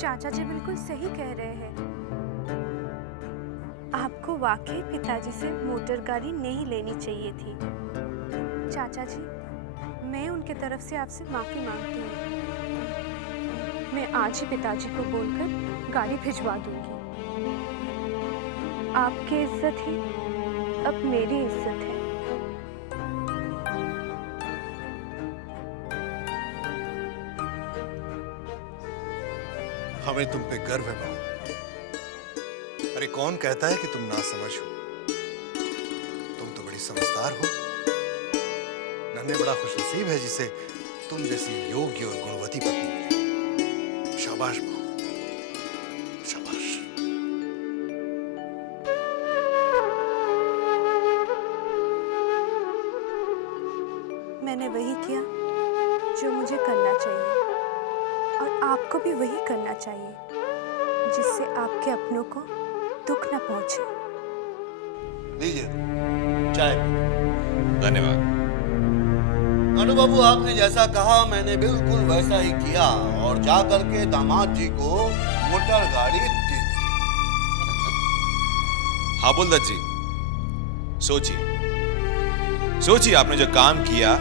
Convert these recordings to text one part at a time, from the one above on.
चाचा जी बिल्कुल सही कह रहे हैं। आपको वाकई पिताजी से मोटर गाड़ी नहीं लेनी चाहिए थी। चाचा जी, मैं उनके तरफ से आपसे माफ़ी मांगती हूँ। मैं आज ही पिताजी को बोलकर गाड़ी भिजवा दूंगी। आपकी इज्जत ही अब मेरी इज्जत है। हमें तुम पे गर्व है बहू। अरे कौन कहता है कि तुम नासमझ हो? तुम तो बड़ी समझदार हो। नन्हे बड़ा खुशनसीब है जिसे तुम जैसी योग्य और गुणवती पत्नी मिली। शाबाश बहू, शाबाश। मैंने वही किया जो मुझे करना चाहिए, और आपको भी वही करना चाहिए जिससे आपके अपनों को दुख न पहुंचे। लीजिए चाय। धन्यवाद। अनु बाबू, आपने जैसा कहा मैंने बिल्कुल वैसा ही किया और जा करके दामाद जी को मोटर गाड़ी दे दी। हाँ बुलदत जी, सोचिए सोचिए, आपने जो काम किया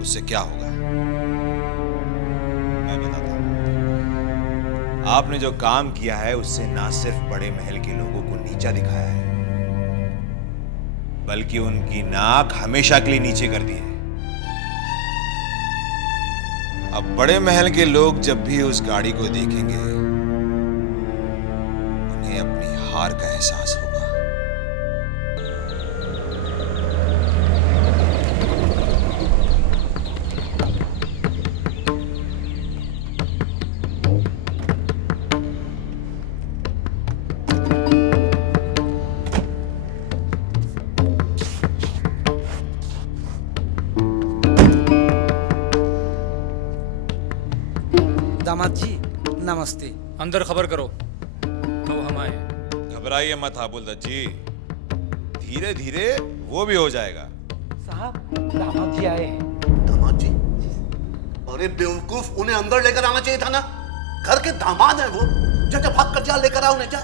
उससे क्या होगा। मैं बताता हूं। आपने जो काम किया है उससे ना सिर्फ बड़े महल के लोगों को नीचा दिखाया है, बल्कि उनकी नाक हमेशा के लिए नीचे कर दी है। अब बड़े महल के लोग जब भी उस गाड़ी को देखेंगे, उन्हें अपनी हार का एहसास होगा। दामाद जी नमस्ते। अंदर खबर करो तो हम आए। घबराइए मत हाबुलदत जी, धीरे धीरे वो भी हो जाएगा। साहब दामाद जी आए हैं। दामाद जी? अरे बेवकूफ, उन्हें अंदर लेकर आना चाहिए था ना। घर के दामाद हैं वो। जा भाग कर जा, लेकर आओ उन्हें, जा।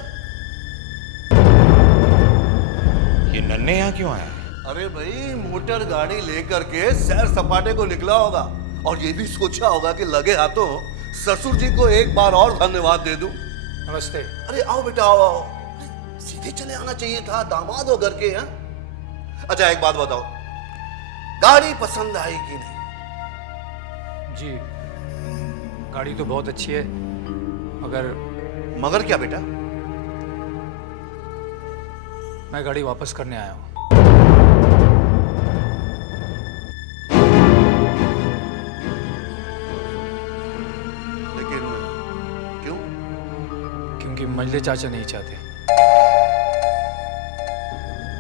ये नन्हे यहाँ क्यों आया है? अरे भाई, मोटर गाड़ी लेकर के सैर सपाटे को निकला होगा और ये भी सोचा होगा कि लगे हाथों ससुर जी को एक बार और धन्यवाद दे दूं। नमस्ते। अरे आओ बेटा, आओ आओ। सीधे चले आना चाहिए था, दामाद हो घर के। हैं? अच्छा एक बात बताओ, गाड़ी पसंद आई कि नहीं? जी, गाड़ी तो बहुत अच्छी है, मगर मगर क्या बेटा? मैं गाड़ी वापस करने आया हूँ। लेकिन क्यों? क्योंकि मंजले चाचा नहीं चाहते।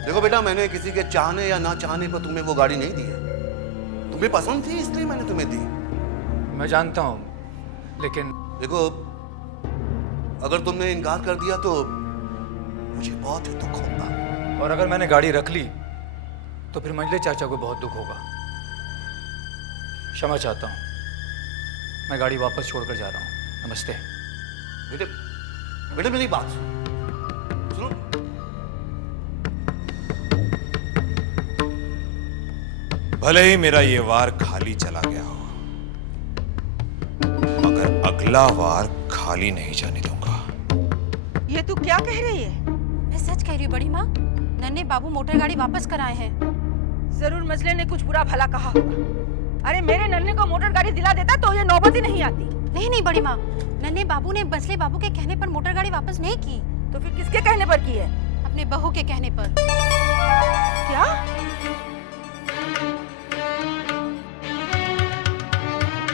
देखो बेटा, मैंने किसी के चाहने या ना चाहने पर तुम्हें वो गाड़ी नहीं दी है। तुम्हें पसंद थी इसलिए मैंने तुम्हें दी। मैं जानता हूँ, लेकिन देखो, अगर तुमने इनकार कर दिया तो मुझे बहुत ही दुख होगा। और अगर मैंने गाड़ी रख ली तो फिर मंजले चाचा को बहुत दुख होगा। क्षमा चाहता हूँ, मैं गाड़ी वापस छोड़कर जा रहा हूँ। नमस्ते। बेटे, बेटे मेरी बात सुनो। भले ही मेरा ये वार खाली चला गया हो, मगर अगला वार खाली नहीं जाने दूंगा। ये तू क्या कह रही है? मैं सच कह रही हूँ बड़ी माँ, नन्हे बाबू मोटर गाड़ी वापस कराए हैं। जरूर मजले ने कुछ बुरा भला कहा होगा। अरे मेरे नन्हे को मोटर गाड़ी दिला देता तो ये नौबत ही नहीं आती। नहीं नहीं बड़ी माँ, नन्हे बाबू ने मजले बाबू के कहने पर मोटर गाड़ी वापस नहीं की। तो फिर किसके कहने पर की है? अपने बहू के कहने पर। क्या?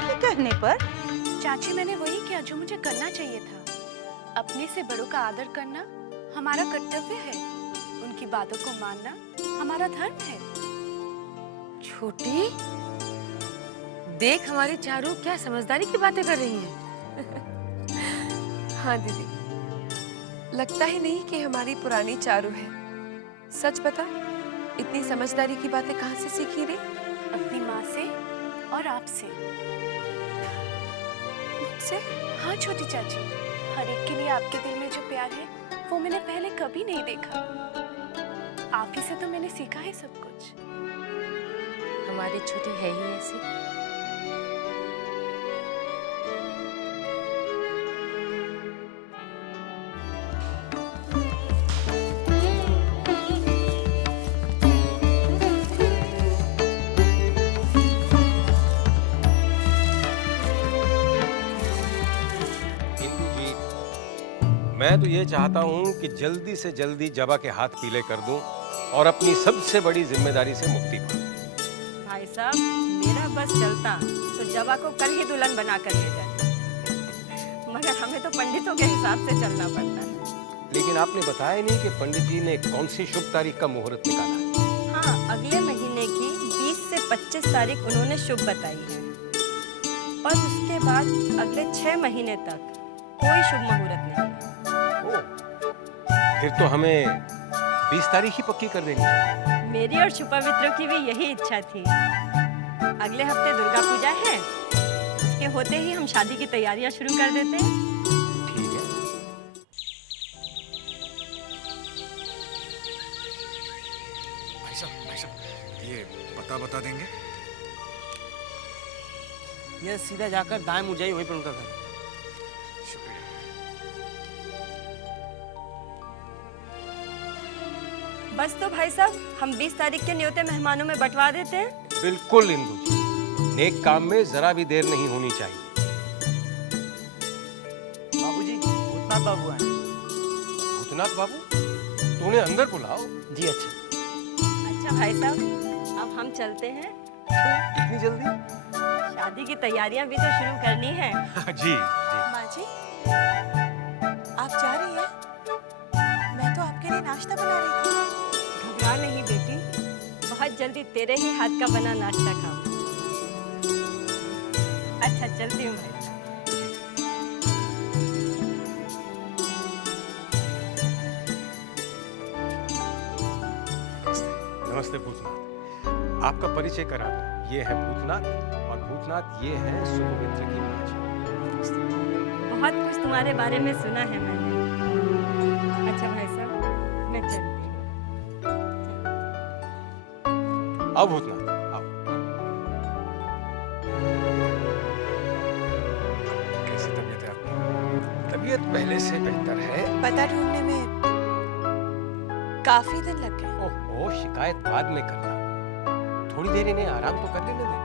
क्या कहने पर? चाची, मैंने वही किया जो मुझे करना चाहिए था। अपने से बड़ों का आदर करना हमारा कर्तव्य है। उनकी बातों को मानना हमारा धर्म है। छोटी, देख हमारी चारू क्या समझदारी की बातें कर रही हैं। हाँ दीदी, लगता ही नहीं कि हमारी पुरानी चारू है। सच बता, इतनी समझदारी की बातें कहाँ से सीखी रे? अपनी माँ से और आपसे। मुझसे? हाँ छोटी चाची, हर एक के लिए आपके दिल में जो प्यार है वो मैंने पहले कभी नहीं देखा। आप ही से तो मैंने सीखा है सब कुछ। हमारी छोटी है ही ऐसी। मैं तो ये चाहता हूँ कि जल्दी से जल्दी जबा के हाथ पीले कर दूं और अपनी सबसे बड़ी जिम्मेदारी से मुक्ति पाऊं। भाई साहब, मेरा बस चलता तो जवा को कल ही दुल्हन बना कर ले जाए, मगर हमें तो पंडितों के हिसाब से चलना पड़ता है। लेकिन आपने बताया नहीं कि पंडित जी ने कौन सी शुभ तारीख का मुहूर्त निकाला है। हाँ, अगले महीने की 20 से 25 तारीख उन्होंने शुभ बताई है, और उसके बाद अगले 6 महीने तक कोई शुभ मुहूर्त नहीं। फिर तो हमें 20 तारीख ही पक्की कर देनी है। मेरी और शुभमित्रों की भी यही इच्छा थी। अगले हफ्ते दुर्गा पूजा है, उसके होते ही हम शादी की तैयारियां शुरू कर देते हैं। ठीक है। भाई साहब ये पता बता देंगे? ये सीधा जाकर दाएं मुड़ जाइए, वहीं पर उनका घर। शुक्रिया। बस तो भाई साहब, हम 20 तारीख के न्योते मेहमानों में बंटवा देते हैं। बिल्कुल इंदु जी, नेक काम में जरा भी देर नहीं होनी चाहिए। बाबूजी, भूतनाथ बाबू आए। भूतनाथ बाबू? तो उन्हें अंदर बुलाओ। जी अच्छा। अच्छा भाई साहब, अब हम चलते हैं। इतनी जल्दी? शादी की तैयारियां भी तो शुरू करनी है। जी जी। माँ जी, आप जा रही हैं? मैं तो आपके लिए नाश्ता बना रही थी। घबरा नहीं बेटी, बहुत जल्दी तेरे ही हाथ का बना नाश्ता खाऊं। अच्छा, चलती हूँ भाई। नमस्ते भूतनाथ, आपका परिचय करा दूं। ये है भूतनाथ, और भूतनाथ ये है सुपवित्र की माँ जी। बहुत कुछ तुम्हारे बारे में सुना है मैंने। अच्छा भाई साहब, मैं चलती हूँ। आओ भूतनाथ, आओ। कैसी तबीयत है आपकी? तबीयत पहले से बेहतर है। पता ढूंढने में काफी दिन लग गए। ओहो, शिकायत बाद में करना, थोड़ी देर इन्हें आराम तो कर लेने दे।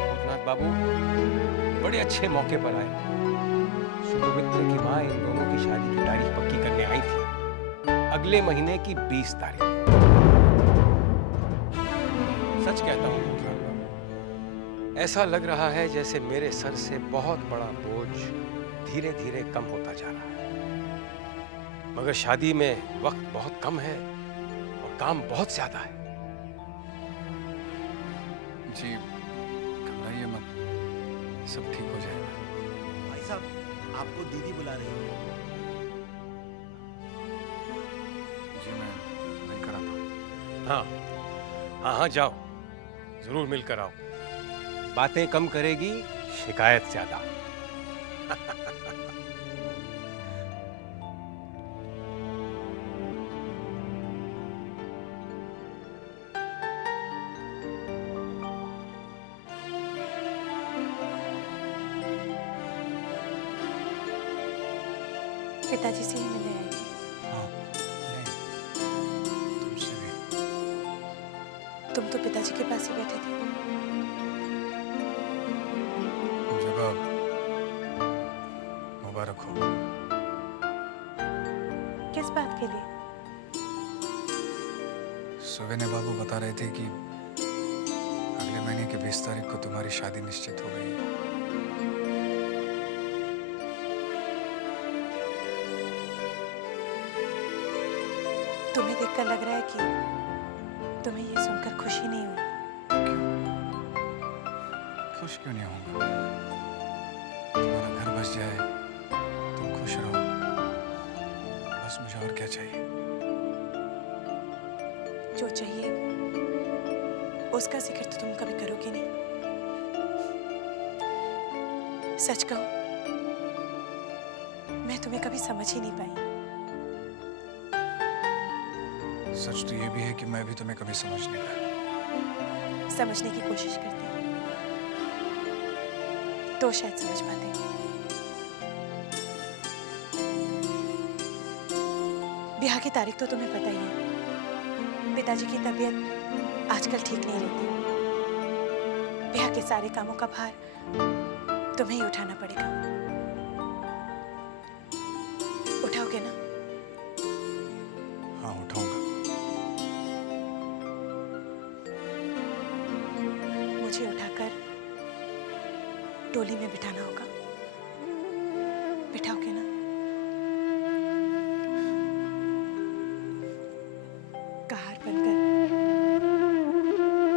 भूतनाथ बाबू बड़े अच्छे मौके पर आए। सुपवित्र की माँ इन दोनों की शादी की तारीख पक्की करने आई थी, अगले महीने की 20 तारीख। सच कहता हूँ भूतनाथ बाबू, ऐसा लग रहा है जैसे मेरे सर से बहुत बड़ा बोझ धीरे धीरे कम होता जा रहा है। मगर शादी में वक्त बहुत कम है और काम बहुत ज्यादा है। जी घबराइए मत, सब ठीक हो जाएगा। भाई साहब, आपको दीदी बुला रही है। जी मैं मिलकर आता हूँ। हाँ हाँ हाँ, जाओ, जरूर मिलकर आओ। बातें कम करेगी, शिकायत ज्यादा। पिताजी से ही मिलने आई थी। हाँ नहीं, तुमसे भी। तुम तो पिताजी के पास ही बैठे थे। जब आप मुबारक हो। किस बात के लिए? सुवेने बाबू बता रहे थे कि अगले महीने की 20 तारीख को तुम्हारी शादी निश्चित हो गई है। तुम्हें देखकर लग रहा है कि तुम्हें ये सुनकर खुशी नहीं हुई। खुश क्यों नहीं होऊंगा? तुम्हारा घर बस जाए, तुम खुश रहो, बस मुझे और क्या चाहिए? जो चाहिए उसका जिक्र तो तुम कभी करोगे नहीं। सच कहूं, मैं तुम्हें कभी समझ ही नहीं पाई। सच तो ये भी है कि मैं भी तुम्हें कभी समझ नहीं पाया। समझने की कोशिश करती तो शायद समझ पाते। ब्याह की तारीख तो तुम्हें पता ही है। पिताजी की तबीयत आजकल ठीक नहीं रहती। ब्याह के सारे कामों का भार तुम्हें ही उठाना पड़ेगा। उठाओगे ना? हाँ, उठाऊंगा। मुझे उठाकर टोली में बिठाना होगा। बिठाओगे ना? कहार बनकर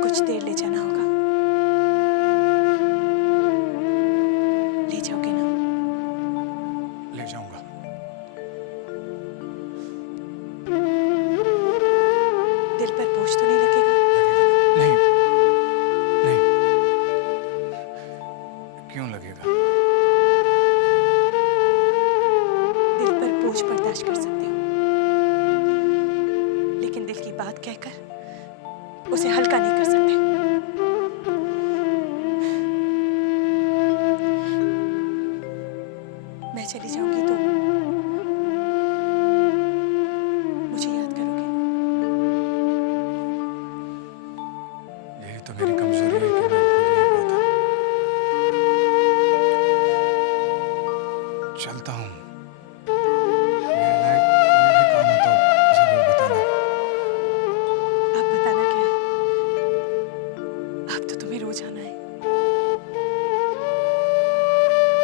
कुछ देर ले जाना होगा। ले जाओगे ना? ले जाऊंगा। दिल पर बोझ तो नहीं लगेगा? नहीं, नहीं। क्यों लगेगा? दिल पर बोझ बर्दाश्त कर सकती हूँ, लेकिन दिल की बात कहकर उसे हल्का नहीं कर सकते। मैं चली जाऊंगी तो मुझे याद करोगे? यही तो मेरी कमजोरी है कि मैं भूल नहीं पाता। चलता हूँ। मेरे लायक कोई भी काम हो तो जरूर बताना। अब बताना क्या है? अब तो तुम्हें रोज आना है।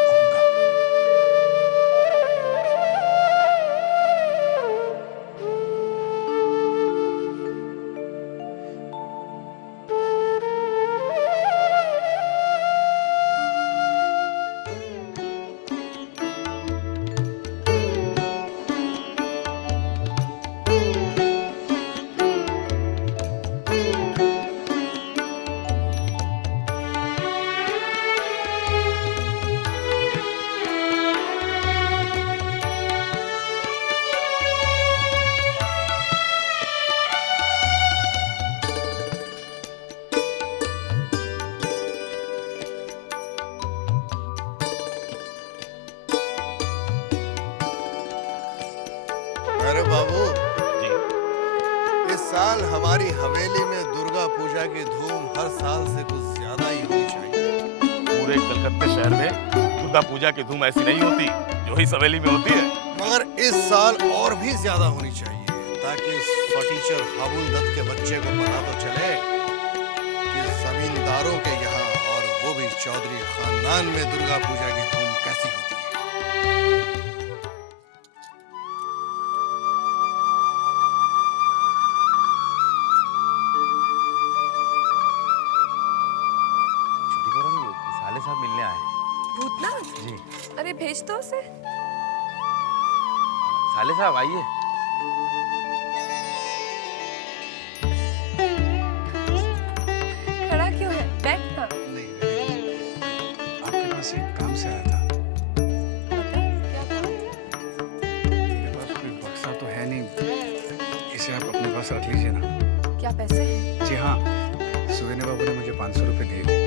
आऊंगा। अरे बाबू, इस साल हमारी हवेली में दुर्गा पूजा की धूम हर साल से कुछ ज्यादा ही होनी चाहिए। पूरे कलकत्ते शहर में दुर्गा पूजा की धूम ऐसी नहीं होती जो इस हवेली में होती है। मगर इस साल और भी ज्यादा होनी चाहिए, ताकि उस फटीचर हाबुल दत्त के बच्चे को पता तो चले कि जमींदारों के यहाँ, और वो भी चौधरी खानदान में, दुर्गा पूजा की धूम कैसी होती है। छुट्टी करो नहीं, साले साहब मिलने आए हैं। भूतनाथ? जी। अरे भेज दो उसे। साले साहब आइए। खड़ा क्यों है? बैठ ना। आपके पास एक काम से आया था। बता, क्या काम? मेरे पास कोई बक्सा तो है नहीं, इसे आप अपने पास रख लीजिए ना। क्या पैसे हैं? जी हाँ, सुवेने बाबू ने मुझे 500 रुपये दिए थे।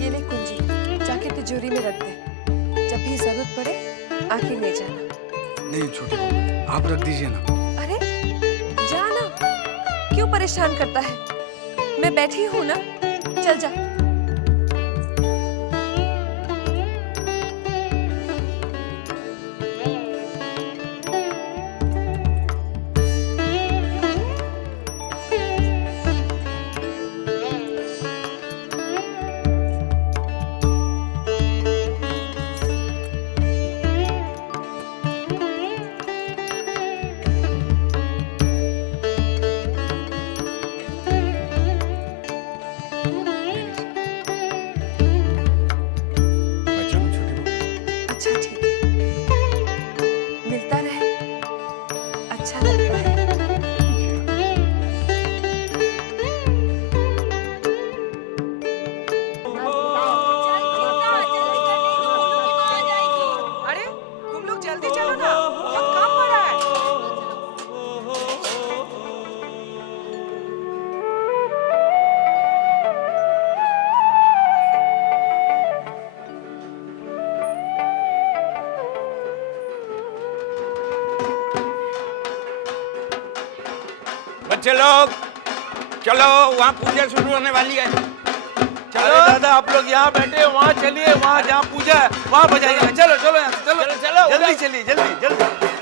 ये ले कुंजी, जाके तिजोरी में रख दे। जब भी जरूरत पड़े आके ले जाना। नहीं छोटे बाबू, आप रख दीजिए ना। अरे जाना, क्यों परेशान करता है? मैं बैठी हूँ ना, चल जा। ले लीजिए। बच्चे लोग चलो, वहाँ पूजा शुरू होने वाली है। चलो दादा, आप लोग यहाँ बैठे हो, वहाँ चलिए, वहाँ जहाँ पूजा है वहाँ बजाइए। चलो चलो यहाँ से, चलो चलो, जल्दी चलिए, जल्दी जल्दी। चलो चलो।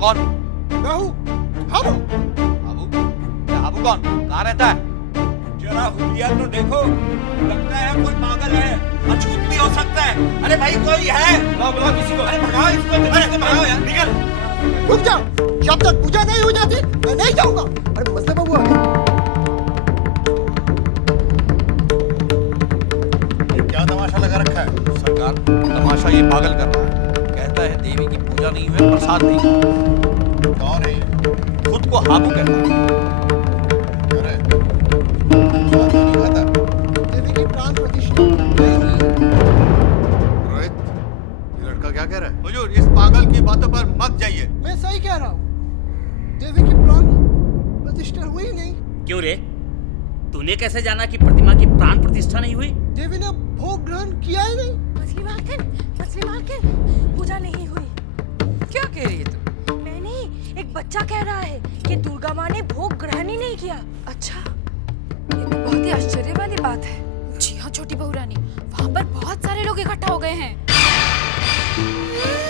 कौन? मैं हूँ हाबू। हाबू? हाबू कौन? कहाँ रहता है? जरा हुलिया तो देखो, लगता है कोई पागल है, अछूत भी हो सकता है। अरे भाई कोई है? बुलाओ किसी को। अरे भगाओ इसको, भगाओ यार, निकल। रुक जा, जब तक पूजा नहीं हो जाती मैं नहीं जाऊंगा। अरे मसले बाबू आ गए। क्या तमाशा लगा रखा है? सरकार, तमाशा ये पागल कर रहा है। कहता है देवी की पूजा नहीं हुई, प्रसाद नहीं। कौन है? खुद को हाबू कहता है। अरे नहीं कहता। देवी की प्राण प्रतिष्ठा। रोहित, ये लड़का क्या कह रहा है? हुजूर, इस पागल की बातों पर मत जाइए। मैं सही कह रहा हूँ, देवी की प्राण प्रतिष्ठा हुई नहीं। क्यों रे? तूने कैसे जाना कि प्रतिमा की प्राण प्रतिष्ठा नहीं हुई? देवी ने भोग ग्रहण किया ही नहीं। मछली मालकिन, पूजा नहीं हुई। क्या कह रही है तू? मैं नहीं, एक बच्चा कह रहा है कि दुर्गा माँ ने भोग ग्रहण ही नहीं किया। अच्छा, ये तो बहुत ही आश्चर्य वाली बात है। जी हाँ छोटी बहू रानी, वहाँ पर बहुत सारे लोग इकट्ठा हो गए हैं।